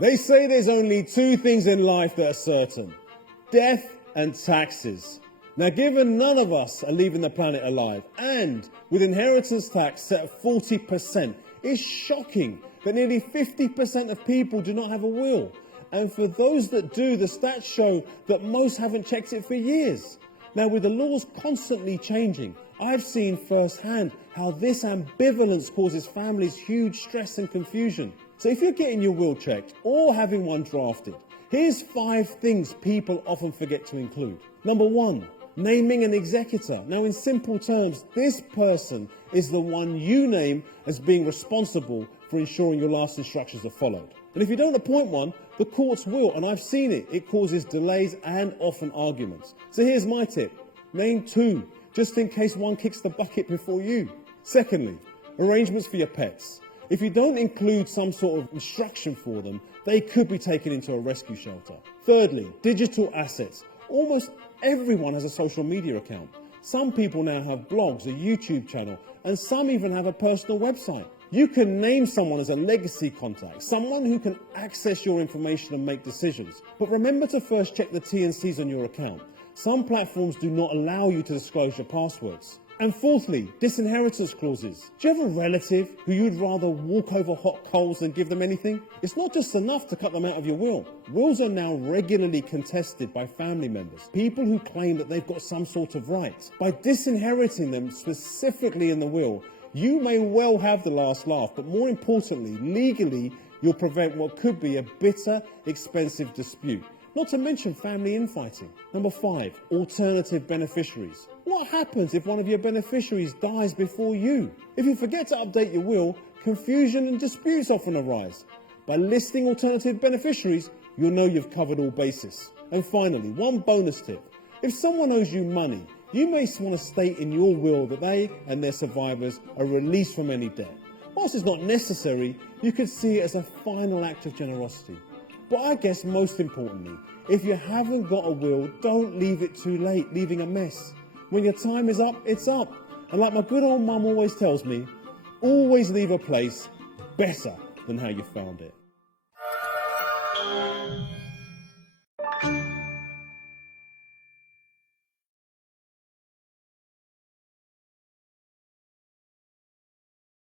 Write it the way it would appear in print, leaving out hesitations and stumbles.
They say there's only two things in life that are certain: death and taxes. Now, given none of us are leaving the planet alive, and with inheritance tax set at 40%, it's shocking that nearly 50% of people do not have a will. And for those that do, the stats show that most haven't checked it for years. Now, with the laws constantly changing, I've seen firsthand how this ambivalence causes families huge stress and confusion. So if you're getting your will checked or having one drafted, here's 5 things people often forget to include. Number 1, naming an executor. Now, in simple terms, this person is the one you name as being responsible for ensuring your last instructions are followed. And if you don't appoint one, the courts will, and I've seen it. It causes delays and often arguments. So here's my tip: name 2, just in case one kicks the bucket before you. Secondly, arrangements for your pets. If you don't include some sort of instruction for them, they could be taken into a rescue shelter. Thirdly, digital assets. Almost everyone has a social media account. Some people now have blogs, a YouTube channel, and some even have a personal website. You can name someone as a legacy contact, someone who can access your information and make decisions. But remember to first check the T&Cs on your account. Some platforms do not allow you to disclose your passwords. And fourthly, disinheritance clauses. Do you have a relative who you'd rather walk over hot coals than give them anything? It's not just enough to cut them out of your will. Wills are now regularly contested by family members, people who claim that they've got some sort of right. By disinheriting them specifically in the will, you may well have the last laugh, but more importantly, legally, you'll prevent what could be a bitter, expensive dispute. Not to mention family infighting. Number 5, alternative beneficiaries. What happens if one of your beneficiaries dies before you? If you forget to update your will, confusion and disputes often arise. By listing alternative beneficiaries, you'll know you've covered all bases. And finally, one bonus tip. If someone owes you money, you may want to state in your will that they and their survivors are released from any debt. Whilst it's not necessary, you could see it as a final act of generosity. But I guess most importantly, if you haven't got a will, don't leave it too late, leaving a mess. When your time is up, it's up. And like my good old mum always tells me, always leave a place better than how you found it.